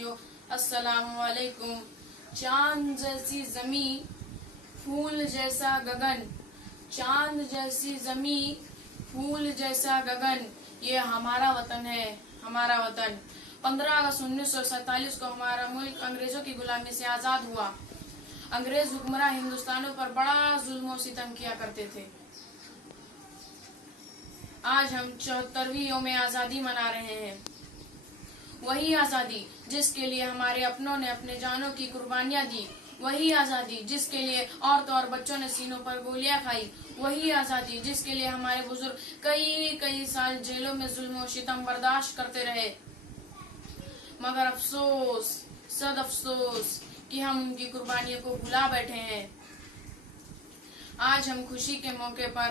ساتھیو السلام علیکم. چاند جیسی زمین پھول جیسا گگن، چاند جیسی زمین پھول جیسا گگن، یہ ہمارا وطن ہے، ہمارا وطن. 15 اگست 1947 کو ہمارا ملک انگریزوں کی غلامی سے آزاد ہوا. انگریز حکمراں ہندوستانیوں پر بڑا ظلم و ستم کیا کرتے تھے. آج ہم 74ویں یوم آزادی منا رہے ہیں. وہی آزادی جس کے لیے ہمارے اپنوں نے اپنے جانوں کی قربانیاں دی، وہی آزادی جس کے لیے عورتوں اور بچوں نے سینوں پر گولیاں کھائی، وہی آزادی جس کے لیے ہمارے بزرگ کئی سال جیلوں میں ظلم و ستم برداشت کرتے رہے. مگر افسوس، صد افسوس کہ ہم ان کی قربانیوں کو بھلا بیٹھے ہیں. آج ہم خوشی کے موقع پر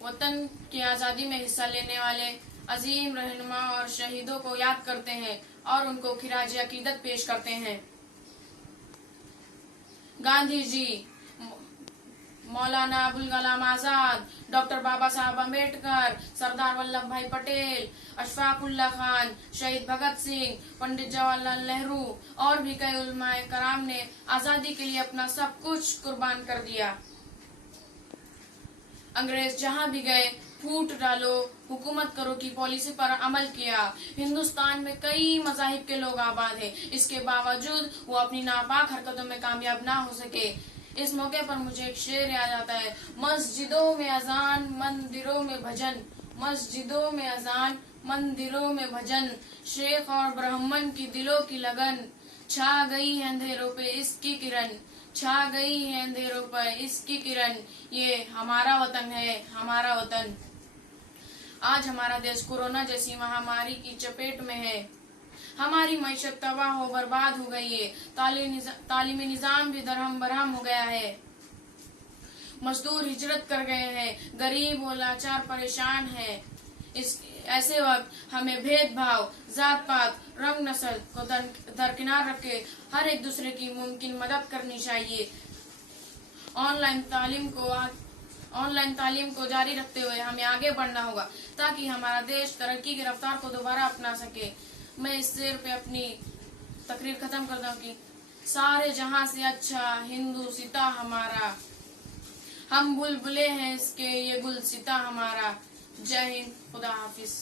وطن کی آزادی میں حصہ لینے والے عظیم رہنما اور شہیدوں کو یاد کرتے ہیں اور ان کو خراج عقیدت پیش کرتے ہیں. گاندھی جی، مولانا ابوالکلام آزاد، ڈاکٹر بابا صاحب امبیڈکر، سردار ولبھ بھائی پٹیل، اشفاق اللہ خان، شہید بھگت سنگھ، پنڈت جواہر لال نہرو اور بھی کئی علماء کرام نے آزادی کے لیے اپنا سب کچھ قربان کر دیا. انگریز جہاں بھی گئے پھوٹ ڈالو، حکومت کرو کی پالیسی پر عمل کیا. ہندوستان میں کئی مذاہب کے لوگ آباد ہیں، اس کے باوجود وہ اپنی ناپاک حرکتوں میں کامیاب نہ ہو سکے. اس موقع پر مجھے ایک شعر یاد آتا ہے: مسجدوں میں اذان، مندروں میں بھجن، مسجدوں میں اذان، مندروں میں بھجن، شیخ اور برہمن کی دلوں کی لگن، چھا گئی ہے اندھیروں پہ اس کی کرن، چھا گئی ہے اندھیروں پر اس کی کرن. یہ ہمارا وطن ہے، ہمارا وطن. آج ہمارا دیش کورونا جیسی مہاماری کی چپیٹ میں ہے. ہماری معیشت تباہ و برباد ہو گئی ہے. تعلیمی نظام بھی درہم برہم ہو گیا ہے. مزدور ہجرت کر گئے ہیں، غریب و لاچار پریشان ہیں. ایسے وقت ہمیں بھید بھاؤ، ذات پات، رنگ نسل کو درکنار رکھ کے ہر ایک دوسرے کی ممکن مدد کرنی چاہیے. آن لائن تعلیم کو جاری رکھتے ہوئے ہمیں آگے بڑھنا ہوگا تاکہ ہمارا دیش ترقی کی رفتار کو دوبارہ اپنا سکے. میں اس شعر پہ اپنی تقریر ختم کرتا ہوں کہ سارے جہاں سے اچھا ہندوستاں ہمارا، ہم بلبلے ہیں اس کے یہ گلستاں ہمارا. جے ہند، خدا حافظ.